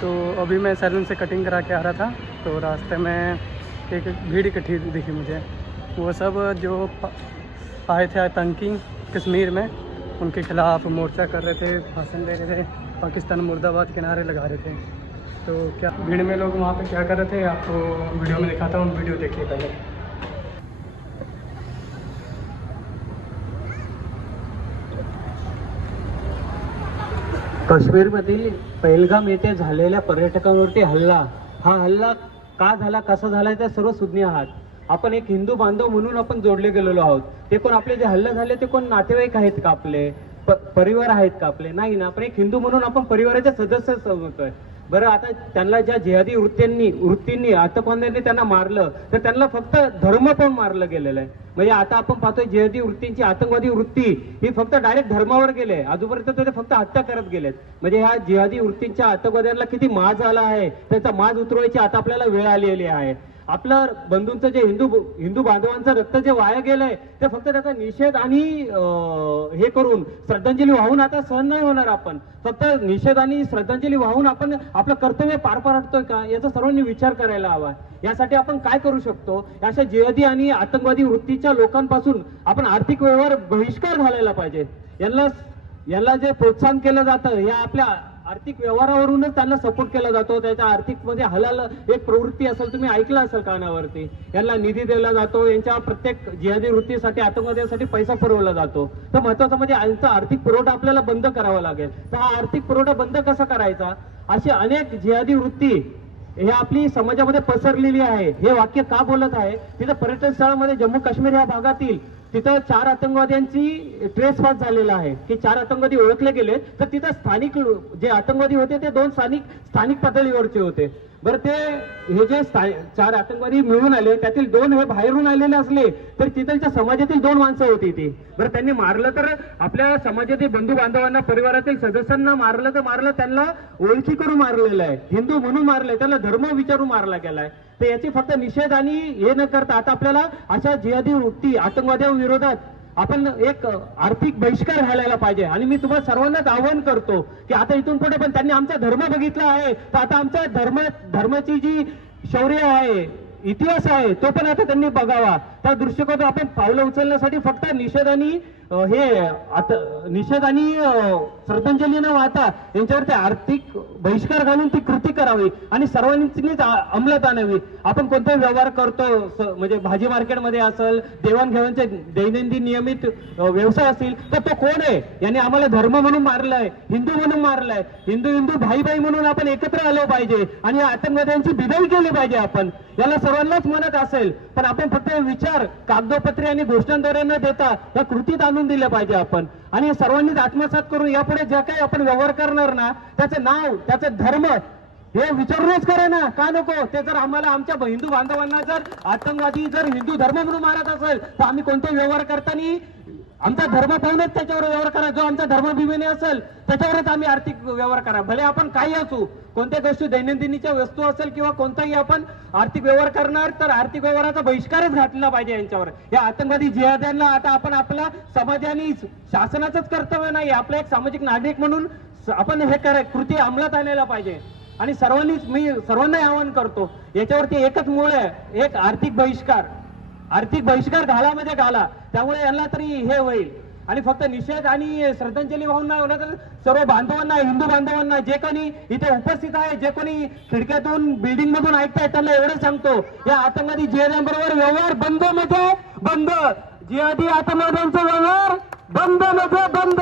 तो अभी मैं सैलून से कटिंग करा के आ रहा था, तो रास्ते में एक भीड़ इकट्ठी दिखी मुझे। वो सब जो आए थे आतंकी कश्मीर में, उनके खिलाफ़ मोर्चा कर रहे थे, भाषण दे रहे थे, पाकिस्तान मुर्दाबाद के नारे लगा रहे थे। तो क्या भीड़ में लोग वहाँ पे क्या कर रहे थे आपको वीडियो में दिखाता हूँ, वीडियो देखिए पहले। काश्मीरमधील पहलगाम येथे झालेल्या पर्यटकांवरती हल्ला, हा हल्ला का झाला, कसा झाला, त्या सर्व सुज्ञ आहात. आपण एक हिंदू बांधव म्हणून आपण जोडले गेलेलो आहोत. ते कोण आपले जे हल्ले झाले ते कोण नातेवाईक आहेत का, आपले परिवार आहेत का आपले, नाही ना. आपण एक हिंदू म्हणून आपण परिवाराचे सदस्य समजतोय. बरं, आता त्यांना ज्या जिहादी वृत्तींनी आतंकवाद्यांनी त्यांना मारलं, तर त्यांना फक्त धर्म पण मारलं गेलेलं आहे. म्हणजे आता आपण पाहतोय जिहादी वृत्तींची, आतंकवादी वृत्ती ही फक्त डायरेक्ट धर्मावर गेले. आजूपर्यंत ते फक्त हत्या करत गेलेत. म्हणजे ह्या जिहादी वृत्तींच्या आतंकवाद्यांना किती माज आला आहे, त्याचा माज उतरवायची आता आपल्याला वेळ आलेली आहे. आपलं बंधूंचं जे हिंदू बांधवांचं रक्त जे वाया गेलंय, ते फक्त त्याचा निषेध आणि हे करून श्रद्धांजली वाहून आता सहन नाही होणार. आपण फक्त निषेध आणि श्रद्धांजली वाहून आपण आपलं कर्तव्य पार पाडतोय का, याचा सर्वांनी विचार करायला हवा. यासाठी आपण काय करू शकतो, अशा जिहादी आणि आतंकवादी वृत्तीच्या लोकांपासून आपण आर्थिक व्यवहार बहिष्कार घालायला पाहिजे. यांना जे प्रोत्साहन केलं जातं, या आपल्या आर्थिक व्यवहारावरूनच त्यांना सपोर्ट केला जातो. त्याच्या आर्थिक म्हणजे हलाल एक प्रवृत्ती असेल, तुम्ही ऐकलं असेल कानावरती, यांना निधी दिला जातो, यांच्या प्रत्येक जिहादी वृत्तीसाठी, आतंकवाद्यांसाठी पैसा पुरवला जातो. तर महत्वाचं म्हणजे यांचा आर्थिक पुरवठा आपल्याला बंद करावा लागेल. तर हा आर्थिक पुरवठा बंद कसा करायचा, अशी अनेक जिहादी वृत्ती हे आपली समाजामध्ये पसरलेली आहे. हे वाक्य का बोलत आहे, तिथं पर्यटन स्थळामध्ये जम्मू काश्मीर या भागातील तिथं 4 आतंकवाद्यांची ट्रेस पास झालेला आहे की 4 आतंकवादी ओळखले गेले. तर तिथं स्थानिक जे आतंकवादी होते ते 2 स्थानिक पातळीवरचे होते. बरं, ते हे जे 4 आतंकवादी मिळून आले, त्यातील 2 हे बाहेरून आलेले असले तर तिथलच्या समाजातील 2 माणसं होती ती. बरं, त्यांनी मारलं तर आपल्या समाजातील बंधू बांधवांना, परिवारातील सदस्यांना मारलं तर मारलं, त्यांना ओळखी करून मारलेलं आहे, हिंदू म्हणून मारलंय, त्याला धर्म विचारून मारला गेलाय. तर याची फक्त निषेध आणि हे न करता आता आपल्याला अशा जिहादी वृत्ती, आतंकवाद्यांविरोधात आपण एक आर्थिक बहिष्कार घालायला पाहिजे. आणि मी तुम्हाला सर्वांनाच आवाहन करतो की आता इथून पुढे पण त्यांनी आमचा धर्म बघितला आहे, तर आता आमच्या धर्माची जी शौर्य आहे, इतिहास आहे, तो पण आता त्यांनी बघावा. त्या दृष्टिकोनातून आपण पावलं उचलण्यासाठी फक्त निषेध आणि श्रद्धांजली न वाहता यांच्यावरती आर्थिक बहिष्कार घालून ती कृती करावी आणि सर्वांनीच अंमलात आणावी. आपण कोणताही व्यवहार करतो, म्हणजे भाजी मार्केटमध्ये असेल, देवाणघेवाणचे दैनंदिन नियमित व्यवसाय असतील, तर तो कोण आहे, याने आम्हाला धर्म म्हणून मारलाय, हिंदू म्हणून मारलाय. हिंदू भाई भाई म्हणून आपण एकत्र आलो पाहिजे आणि या आतंकवाद्यांची बिदाई केली पाहिजे. आपण याला सर्वांनाच म्हणत असेल, पण आपण फक्त विचार कागदोपत्री आणि घोषणांद्वारे न देता या कृतीत आणून दिल्या पाहिजे आपण. आणि सर्वांनीच आत्मसात करून यापुढे ज्या काही आपण व्यवहार करणार ना, त्याचं नाव, त्याचं धर्म हे विचारूनच करा ना, का नको. ते जर आम्हाला आमच्या हिंदू बांधवांना जर आतंकवादी जर हिंदू धर्म म्हणून मारत असेल, तर आम्ही कोणते व्यवहार करताना आमचा धर्म पाहूनच त्याच्यावर व्यवहार करा. जो आमचा धर्माभिमानी असेल त्याच्यावरच आम्ही आर्थिक व्यवहार करा. भले आपण काही असू, कोणत्या गोष्टी दैनंदिनीच्या वस्तू असेल किंवा कोणताही आपण आर्थिक व्यवहार करणार, तर आर्थिक व्यवहाराचा बहिष्कारच घातला पाहिजे यांच्यावर. या आतंकवादी जिहाद्यांना आता आपण आपला समाजाने, शासनाचंच कर्तव्य नाही, आपला एक सामाजिक नागरिक म्हणून आपण हे कृती अंमलात आणायला पाहिजे. आणि मी सर्वांना आवाहन करतो, याच्यावरती एकच मूळ आहे, एक आर्थिक बहिष्कार घाला म्हणजे घाला. त्यामुळे यांना तरी हे होईल. आणि फक्त निषेध आणि श्रद्धांजली वाहून नाही होणार, तर सर्व बांधवांना, हिंदू बांधवांना, जे कोणी इथे उपस्थित आहे, जे कोणी खिडक्यातून बिल्डिंग मधून ऐकताय, त्यांना एवढं सांगतो, या आतंकवादी जिहाद्यांबरोबर व्यवहार बंद म्हणजे बंद. जिहादी आतंकवाद्यांचा व्यवहार बंद म्हणजे बंद.